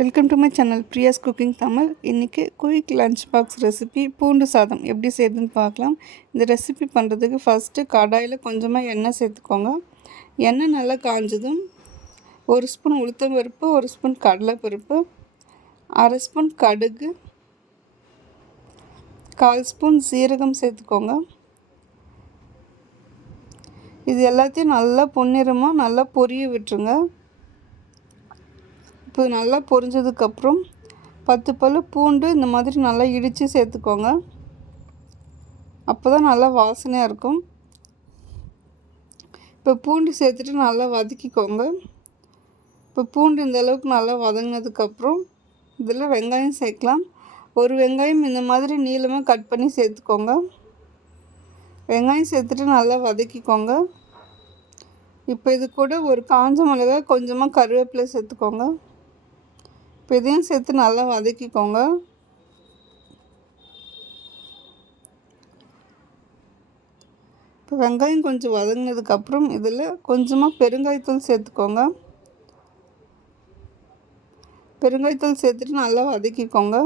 Welcome to my channel Priya's cooking Tamil. இன்றைக்கி quick lunch box recipe பூண்டு சாதம் எப்படி செய்யுதுன்னு பார்க்கலாம். இந்த ரெசிபி பண்ணுறதுக்கு ஃபஸ்ட்டு கடாயில் கொஞ்சமாக எண்ணெய் சேர்த்துக்கோங்க. எண்ணெய் நல்லா காஞ்சதும் 1 ஸ்பூன் உளுத்தம் பருப்பு, 1 ஸ்பூன் கடலைப்பருப்பு, 1/2 ஸ்பூன் கடுகு, 1/4 ஸ்பூன் சீரகம் சேர்த்துக்கோங்க. இது எல்லாத்தையும் நல்லா பொன்னிறமாக நல்லா பொரிய விட்டுருங்க. இப்போ நல்லா பொரிஞ்சதுக்கப்புறம் 10 பல் பூண்டு இந்த மாதிரி நல்லா இடித்து சேர்த்துக்கோங்க. அப்போ தான் நல்லா வாசனையாக இருக்கும். இப்போ பூண்டு சேர்த்துட்டு நல்லா வதக்கிக்கோங்க. இப்போ பூண்டு இந்த அளவுக்கு நல்லா வதங்கினதுக்கப்புறம் இதில் வெங்காயம் சேர்க்கலாம். ஒரு வெங்காயம் இந்த மாதிரி நீளமாக கட் பண்ணி சேர்த்துக்கோங்க. வெங்காயம் சேர்த்துட்டு நல்லா வதக்கிக்கோங்க. இப்போ இது கூட ஒரு காஞ்ச மிளகாய், கொஞ்சமாக கருவேப்பிலை சேர்த்துக்கோங்க. இப்போ இதையும் சேர்த்து நல்லா வதக்கிக்கோங்க. இப்போ வெங்காயம் கொஞ்சம் வதங்கினதுக்கப்புறம் இதில் கொஞ்சமாக பெருங்காயத்தூள் சேர்த்துக்கோங்க. பெருங்காயத்தூள் சேர்த்துட்டு நல்லா வதக்கிக்கோங்க.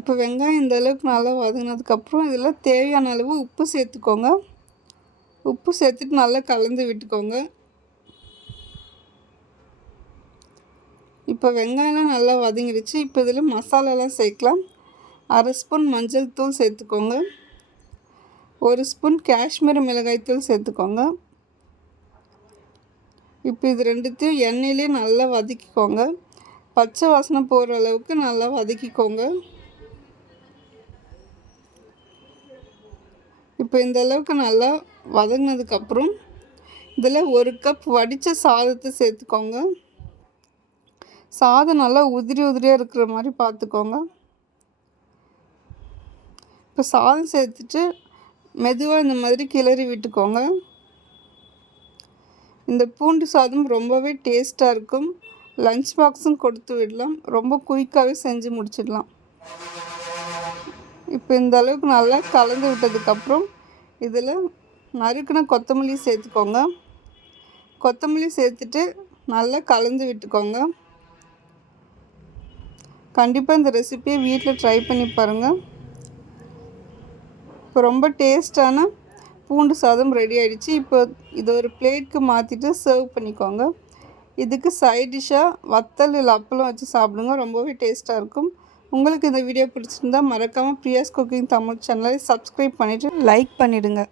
இப்போ வெங்காயம் இந்த அளவுக்கு நல்லா வதங்கினதுக்கப்புறம் இதில் தேவையான அளவு உப்பு சேர்த்துக்கோங்க. உப்பு சேர்த்துட்டு நல்லா கலந்து விட்டுக்கோங்க. இப்போ வெங்காயம்லாம் நல்லா வதங்கிடுச்சு. இப்போ இதில் மசாலாலாம் சேர்க்கலாம். 1/2 ஸ்பூன் மஞ்சள் தூள் சேர்த்துக்கோங்க. 1 ஸ்பூன் காஷ்மீரி மிளகாய் தூள் சேர்த்துக்கோங்க. இப்போ இது ரெண்டுத்தையும் எண்ணெயிலே நல்லா வதக்கிக்கோங்க. பச்சை வாசனை போகிற அளவுக்கு நல்லா வதக்கிக்கோங்க. இப்போ இந்த அளவுக்கு நல்லா வதங்கினதுக்கப்புறம் இதில் 1 கப் வடித்த சாதத்தை சேர்த்துக்கோங்க. சாதம் நல்லா உதிரியாக இருக்கிற மாதிரி பார்த்துக்கோங்க. இப்போ சாதம் சேர்த்துட்டு மெதுவாக இந்த மாதிரி கிளறி விட்டுக்கோங்க. இந்த பூண்டு சாதம் ரொம்பவே டேஸ்ட்டாக இருக்கும். லஞ்ச் பாக்ஸும் கொடுத்து விடலாம். ரொம்ப குயிக்காகவே செஞ்சு முடிச்சிடலாம். இப்போ இந்த அளவுக்கு நல்லா கலந்து விட்டதுக்கப்புறம் இதில் நறுக்கின கொத்தமல்லி சேர்த்துக்கோங்க. கொத்தமல்லி சேர்த்துட்டு நல்லா கலந்து விட்டுக்கோங்க. கண்டிப்பாக இந்த ரெசிபியை வீட்டில் ட்ரை பண்ணி பாருங்கள். இப்போ ரொம்ப டேஸ்டான பூண்டு சாதம் ரெடி ஆகிடுச்சு. இப்போ இதை ஒரு பிளேட்க்கு மாற்றிட்டு சர்வ் பண்ணிக்கோங்க. இதுக்கு சைட் டிஷ்ஷாக வத்தல் இல்லை அப்பளம் வச்சு சாப்பிடுங்க. ரொம்பவே டேஸ்ட்டாக இருக்கும். உங்களுக்கு இந்த வீடியோ பிடிச்சிருந்தா மறக்காமல் பிரியாஸ் குக்கிங் தமிழ் சேனலை சப்ஸ்கிரைப் பண்ணிவிட்டு லைக் பண்ணிவிடுங்க.